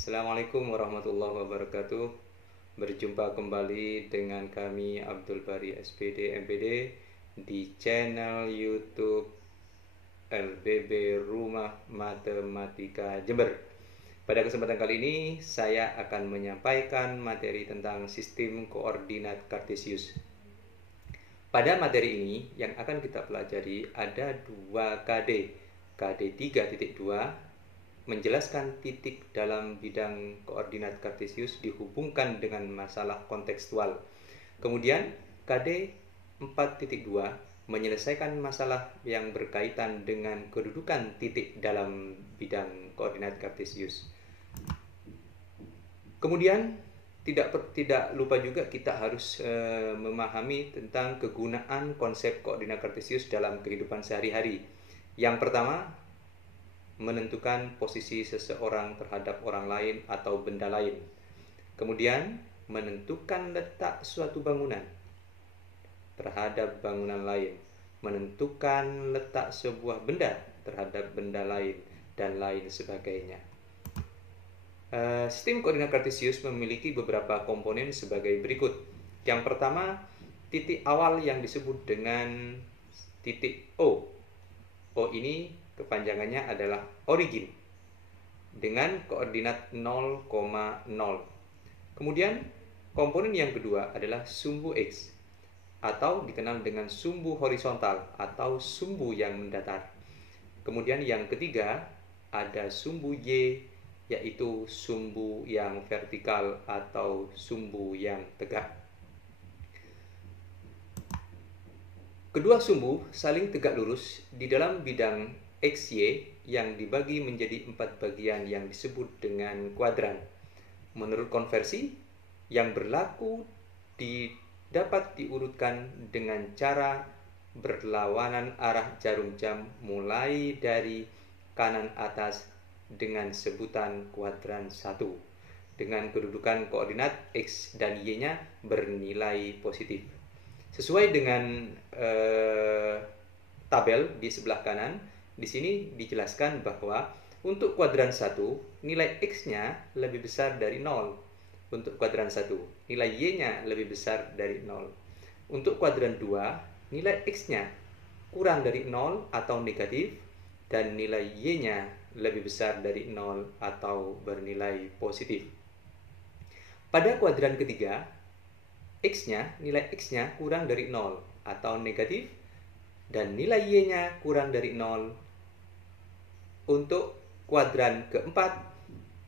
Assalamualaikum warahmatullahi wabarakatuh. Berjumpa kembali dengan kami Abdul Bari SPD MPD di channel YouTube LBB Rumah Matematika Jember. Pada kesempatan kali ini saya akan menyampaikan materi tentang sistem koordinat Kartesius. Pada materi ini yang akan kita pelajari ada 2 KD. KD 3.2 menjelaskan titik dalam bidang koordinat Kartesius dihubungkan dengan masalah kontekstual. Kemudian KD 4.2 menyelesaikan masalah yang berkaitan dengan kedudukan titik dalam bidang koordinat Kartesius. Kemudian tidak lupa juga kita harus memahami tentang kegunaan konsep koordinat Kartesius dalam kehidupan sehari-hari. Yang pertama, menentukan posisi seseorang terhadap orang lain atau benda lain. Kemudian, menentukan letak suatu bangunan terhadap bangunan lain, menentukan letak sebuah benda terhadap benda lain, dan lain sebagainya. Sistem koordinat Kartesius memiliki beberapa komponen sebagai berikut. Yang pertama, titik awal yang disebut dengan titik O. O ini kepanjangannya adalah origin dengan koordinat 0,0. Kemudian komponen yang kedua adalah sumbu X atau dikenal dengan sumbu horizontal atau sumbu yang mendatar. Kemudian yang ketiga ada sumbu Y, yaitu sumbu yang vertikal atau sumbu yang tegak. Kedua sumbu saling tegak lurus di dalam bidang XY yang dibagi menjadi 4 bagian yang disebut dengan kuadran. Menurut konversi, yang berlaku dapat diurutkan dengan cara berlawanan arah jarum jam mulai dari kanan atas dengan sebutan kuadran 1 dengan kedudukan koordinat X dan Y-nya bernilai positif. Sesuai dengan tabel di sebelah kanan, di sini dijelaskan bahwa untuk kuadran 1, nilai X-nya lebih besar dari 0. Untuk kuadran 1, nilai Y-nya lebih besar dari 0. Untuk kuadran 2, nilai X-nya kurang dari 0 atau negatif, dan nilai Y-nya lebih besar dari 0 atau bernilai positif. Pada kuadran ketiga, nilai X-nya kurang dari 0 atau negatif, dan nilai Y-nya kurang dari 0. Untuk kuadran keempat,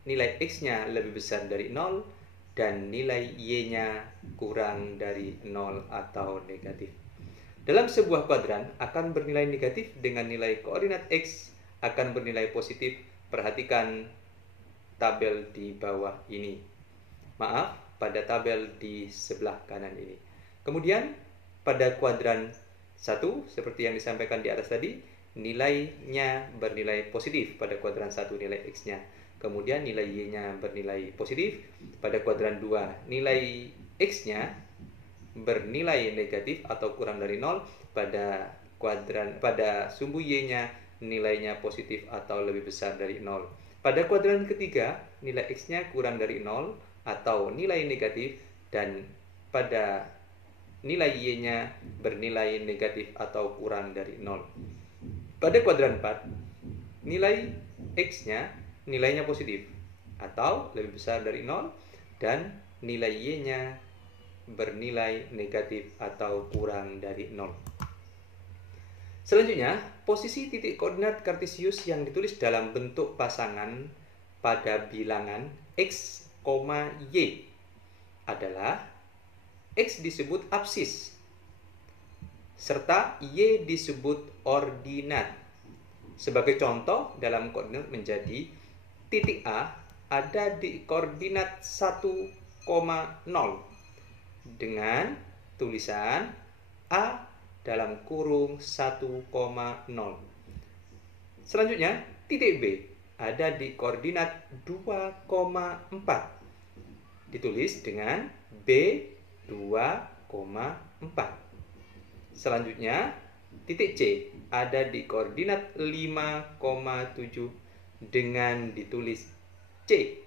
nilai X-nya lebih besar dari 0 dan nilai Y-nya kurang dari 0 atau negatif. Dalam sebuah kuadran akan bernilai negatif dengan nilai koordinat X akan bernilai positif. Perhatikan tabel di bawah ini. Maaf, pada tabel di sebelah kanan ini. Kemudian pada kuadran 1 seperti yang disampaikan di atas tadi, nilainya bernilai positif pada kuadran 1 nilai X-nya. Kemudian nilai Y-nya bernilai positif. Pada kuadran 2 nilai X-nya bernilai negatif atau kurang dari 0. Pada sumbu Y-nya nilainya positif atau lebih besar dari 0. Pada kuadran ketiga, nilai X-nya kurang dari 0 atau nilai negatif, dan pada nilai Y-nya bernilai negatif atau kurang dari 0. Pada kuadran 4, nilai X-nya nilainya positif atau lebih besar dari 0 dan nilai Y-nya bernilai negatif atau kurang dari 0. Selanjutnya, posisi titik koordinat Kartesius yang ditulis dalam bentuk pasangan pada bilangan X, Y adalah X disebut absis serta Y disebut ordinat. Sebagai contoh, dalam koordinat menjadi titik A ada di koordinat 1,0 dengan tulisan A dalam kurung 1,0. Selanjutnya, titik B ada di koordinat 2,4. Ditulis dengan B 2,4. Selanjutnya, titik C ada di koordinat 5,7 dengan ditulis C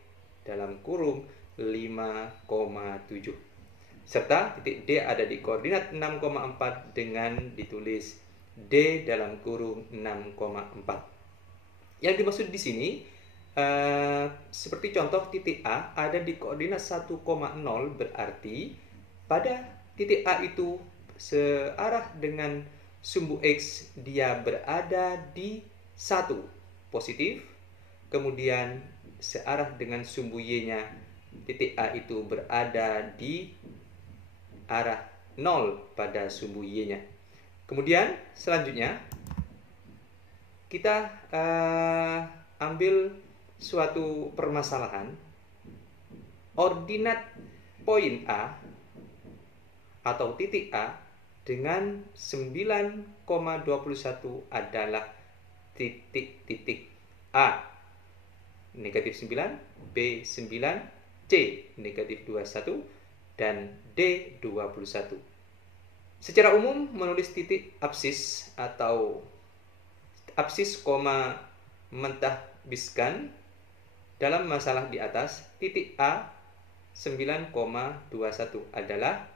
dalam kurung 5,7. Serta titik D ada di koordinat 6,4 dengan ditulis D dalam kurung 6,4. Yang dimaksud di sini seperti contoh titik A ada di koordinat 1,0, berarti pada titik A itu searah dengan sumbu X, dia berada di 1 positif, kemudian searah dengan sumbu Y-nya titik A itu berada di arah 0 pada sumbu Y-nya. Kemudian selanjutnya kita ambil suatu permasalahan. Ordinat poin A atau titik A dengan 9,21 adalah titik-titik A negatif 9, B 9, C negatif 21, dan D 21. Secara umum menulis titik absis atau absis koma mentahbiskan dalam masalah di atas, titik A 9,21 adalah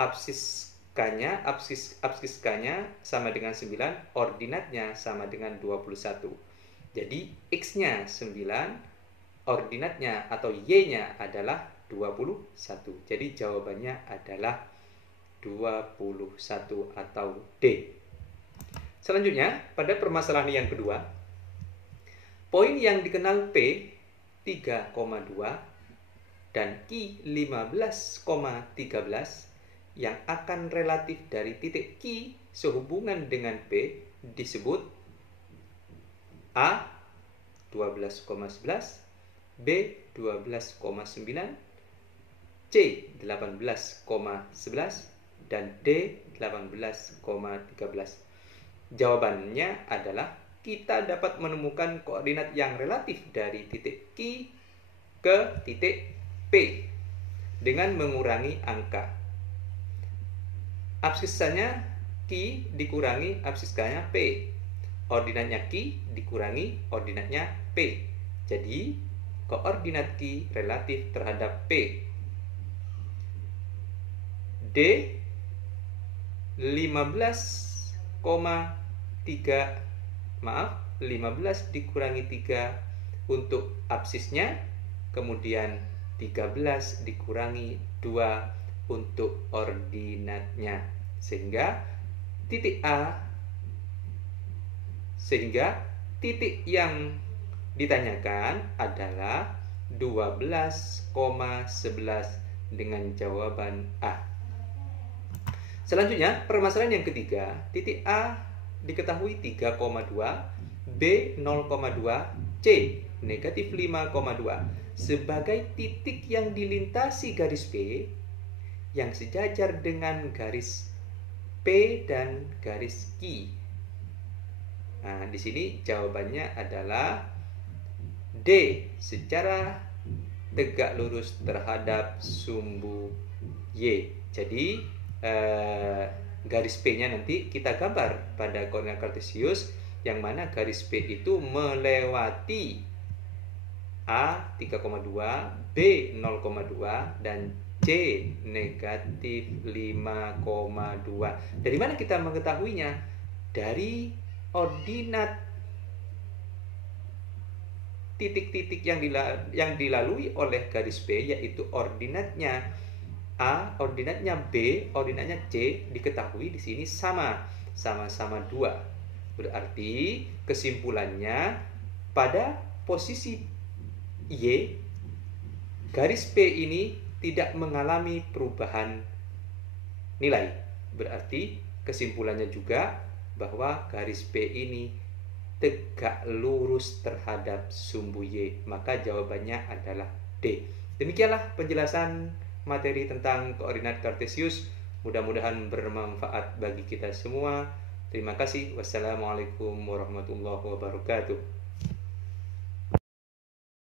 absiskanya sama dengan 9, ordinatnya sama dengan 21. Jadi X-nya 9, ordinatnya atau Y-nya adalah 21. Jadi jawabannya adalah 21 atau D. Selanjutnya, pada permasalahan yang kedua, poin yang dikenal P 3,2 dan Q 15,13 yang akan relatif dari titik Q sehubungan dengan P disebut A 12,11, B 12,9, C 18,11, dan D 18,13. Jawabannya adalah kita dapat menemukan koordinat yang relatif dari titik Q ke titik P dengan mengurangi angka. Absisanya Q dikurangi absisanya P. Ordinatnya Q dikurangi ordinatnya P. Jadi koordinat Q relatif terhadap P. D 15 dikurangi 3 untuk absisnya, kemudian 13 dikurangi 2 untuk ordinatnya, sehingga titik yang ditanyakan adalah 12,11 dengan jawaban A. Selanjutnya, permasalahan yang ketiga, titik A diketahui 3,2, B 0,2, C negatif 5,2 sebagai titik yang dilintasi garis P yang sejajar dengan garis P dan garis Q. Nah, di sini jawabannya adalah D secara tegak lurus terhadap sumbu Y. Jadi garis P-nya nanti kita gambar pada koordinat kartesius, yang mana garis P itu melewati A 3,2, B 0,2, dan C negatif 5,2. Dari mana kita mengetahuinya? Dari ordinat titik-titik yang dilalui oleh garis P, yaitu ordinatnya A, ordinatnya B, ordinatnya C diketahui di sini sama-sama 2. Berarti kesimpulannya pada posisi Y, garis P ini tidak mengalami perubahan nilai. Berarti kesimpulannya juga bahwa garis P ini tegak lurus terhadap sumbu Y. Maka jawabannya adalah D. Demikianlah penjelasan materi tentang koordinat kartesius. Mudah-mudahan bermanfaat bagi kita semua. Terima kasih. Wassalamualaikum warahmatullahi wabarakatuh.